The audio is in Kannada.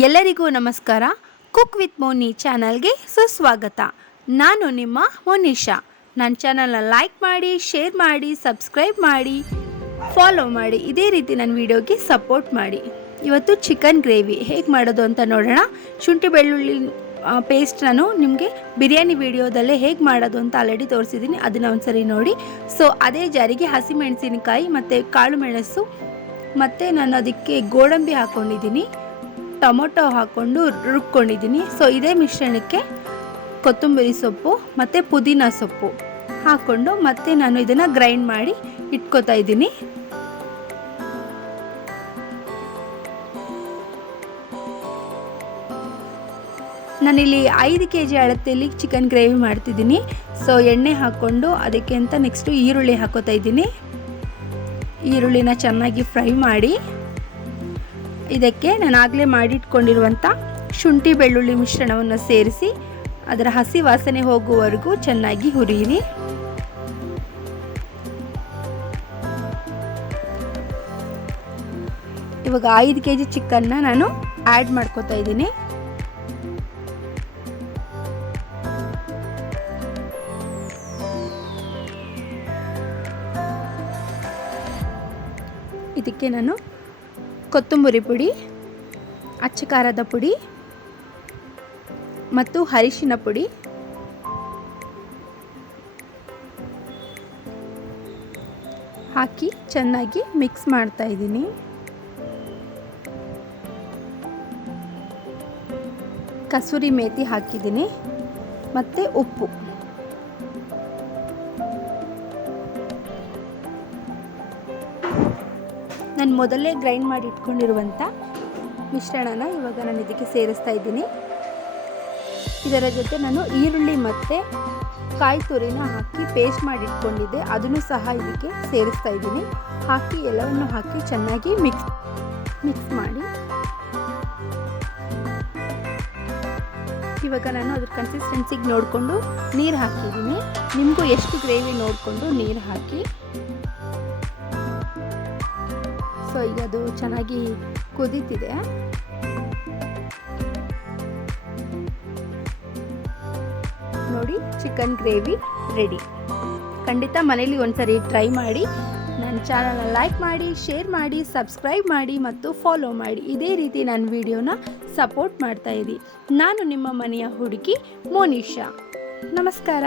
ಎಲ್ಲರಿಗೂ ನಮಸ್ಕಾರ. ಕುಕ್ ವಿತ್ ಮೋನಿ ಚಾನಲ್ಗೆ ಸುಸ್ವಾಗತ. ನಾನು ನಿಮ್ಮ ಮೋನಿಶಾ. ನನ್ನ ಚಾನಲ್ನ ಲೈಕ್ ಮಾಡಿ, ಶೇರ್ ಮಾಡಿ, ಸಬ್ಸ್ಕ್ರೈಬ್ ಮಾಡಿ, ಫಾಲೋ ಮಾಡಿ. ಇದೇ ರೀತಿ ನನ್ನ ವಿಡಿಯೋಗೆ ಸಪೋರ್ಟ್ ಮಾಡಿ. ಇವತ್ತು ಚಿಕನ್ ಗ್ರೇವಿ ಹೇಗೆ ಮಾಡೋದು ಅಂತ ನೋಡೋಣ. ಶುಂಠಿ ಬೆಳ್ಳುಳ್ಳಿ ಪೇಸ್ಟ್ ನಾನು ನಿಮಗೆ ಬಿರಿಯಾನಿ ವಿಡಿಯೋದಲ್ಲೇ ಹೇಗೆ ಮಾಡೋದು ಅಂತ ಆಲ್ರೆಡಿ ತೋರಿಸಿದ್ದೀನಿ, ಅದನ್ನು ಒಂದ್ಸರಿ ನೋಡಿ. ಸೊ ಅದೇ ಜಾರಿಗೆ ಹಸಿಮೆಣಸಿನಕಾಯಿ ಮತ್ತು ಕಾಳು ಮೆಣಸು ಮತ್ತು ನಾನು ಅದಕ್ಕೆ ಗೋಡಂಬಿ ಹಾಕ್ಕೊಂಡಿದ್ದೀನಿ, ಟೊಮೊಟೊ ಹಾಕ್ಕೊಂಡು ರುಬ್ಕೊಂಡಿದ್ದೀನಿ. ಸೊ ಇದೇ ಮಿಶ್ರಣಕ್ಕೆ ಕೊತ್ತಂಬರಿ ಸೊಪ್ಪು ಮತ್ತು ಪುದೀನ ಸೊಪ್ಪು ಹಾಕ್ಕೊಂಡು ಮತ್ತೆ ನಾನು ಇದನ್ನು ಗ್ರೈಂಡ್ ಮಾಡಿ ಇಟ್ಕೋತಾ ಇದ್ದೀನಿ. ನಾನಿಲ್ಲಿ 5 kg ಅಳತೆಯಲ್ಲಿ ಚಿಕನ್ ಗ್ರೇವಿ ಮಾಡ್ತಿದ್ದೀನಿ. ಸೊ ಎಣ್ಣೆ ಹಾಕ್ಕೊಂಡು ಅದಕ್ಕೆ ಅಂತ ನೆಕ್ಸ್ಟು ಈರುಳ್ಳಿ ಹಾಕೋತಾ ಇದ್ದೀನಿ. ಈರುಳ್ಳಿನ ಚೆನ್ನಾಗಿ ಫ್ರೈ ಮಾಡಿ ಇದಕ್ಕೆ ನಾನು ಆಗಲೇ ಮಾಡಿಟ್ಕೊಂಡಿರುವಂಥ ಶುಂಠಿ ಬೆಳ್ಳುಳ್ಳಿ ಮಿಶ್ರಣವನ್ನು ಸೇರಿಸಿ ಅದರ ಹಸಿ ವಾಸನೆ ಹೋಗುವವರೆಗೂ ಚೆನ್ನಾಗಿ ಹುರಿಯಿರಿ. ಇವಾಗ 5 kg ಚಿಕನ್ನ ನಾನು ಆ್ಯಡ್ ಮಾಡ್ಕೋತಾ ಇದ್ದೀನಿ. ಇದಕ್ಕೆ ನಾನು ಕೊತ್ತಂಬರಿ ಪುಡಿ, ಅಚ್ಚ ಖಾರದ ಪುಡಿ ಮತ್ತು ಅರಿಶಿನ ಪುಡಿ ಹಾಕಿ ಚೆನ್ನಾಗಿ ಮಿಕ್ಸ್ ಮಾಡ್ತಾ ಇದ್ದೀನಿ. ಕಸೂರಿ ಮೇಥಿ ಹಾಕಿದ್ದೀನಿ ಮತ್ತು ಉಪ್ಪು. ನಾನು ಮೊದಲೇ ಗ್ರೈಂಡ್ ಮಾಡಿ ಇಟ್ಕೊಂಡಿರುವಂಥ ಮಿಶ್ರಣನ ಇವಾಗ ನಾನು ಇದಕ್ಕೆ ಸೇರಿಸ್ತಾ ಇದ್ದೀನಿ. ಇದರ ಜೊತೆ ನಾನು ಈರುಳ್ಳಿ ಮತ್ತು ಕಾಯಿ ತುರಿನ ಹಾಕಿ ಪೇಸ್ಟ್ ಮಾಡಿ ಇಟ್ಕೊಂಡಿದ್ದೆ, ಅದನ್ನು ಸಹ ಇದಕ್ಕೆ ಸೇರಿಸ್ತಾ ಇದ್ದೀನಿ. ಹಾಕಿ ಎಲ್ಲವನ್ನು ಹಾಕಿ ಚೆನ್ನಾಗಿ ಮಿಕ್ಸ್ ಮಾಡಿ ಇವಾಗ ನಾನು ಅದ್ರ ಕನ್ಸಿಸ್ಟೆನ್ಸಿಗೆ ನೋಡಿಕೊಂಡು ನೀರು ಹಾಕಿದ್ದೀನಿ. ನಿಮಗೂ ಎಷ್ಟು ಗ್ರೇವಿ ನೋಡಿಕೊಂಡು ನೀರು ಹಾಕಿ. ಸೊ ಈಗ ಅದು ಚೆನ್ನಾಗಿ ಕುದೀತಿದೆ. ನೋಡಿ, ಚಿಕನ್ ಗ್ರೇವಿ ರೆಡಿ. ಖಂಡಿತ ಮನೇಲಿ ಒಂದ್ಸರಿ ಟ್ರೈ ಮಾಡಿ. ನನ್ನ ಚಾನಲ್ನ ಲೈಕ್ ಮಾಡಿ, ಶೇರ್ ಮಾಡಿ, ಸಬ್ಸ್ಕ್ರೈಬ್ ಮಾಡಿ ಮತ್ತು ಫಾಲೋ ಮಾಡಿ. ಇದೇ ರೀತಿ ನನ್ನ ವಿಡಿಯೋನ ಸಪೋರ್ಟ್ ಮಾಡ್ತಾ ಇರಿ. ನಾನು ನಿಮ್ಮ ಮನೆಯ ಹುಡುಗಿ ಮೋನಿಶಾ. ನಮಸ್ಕಾರ.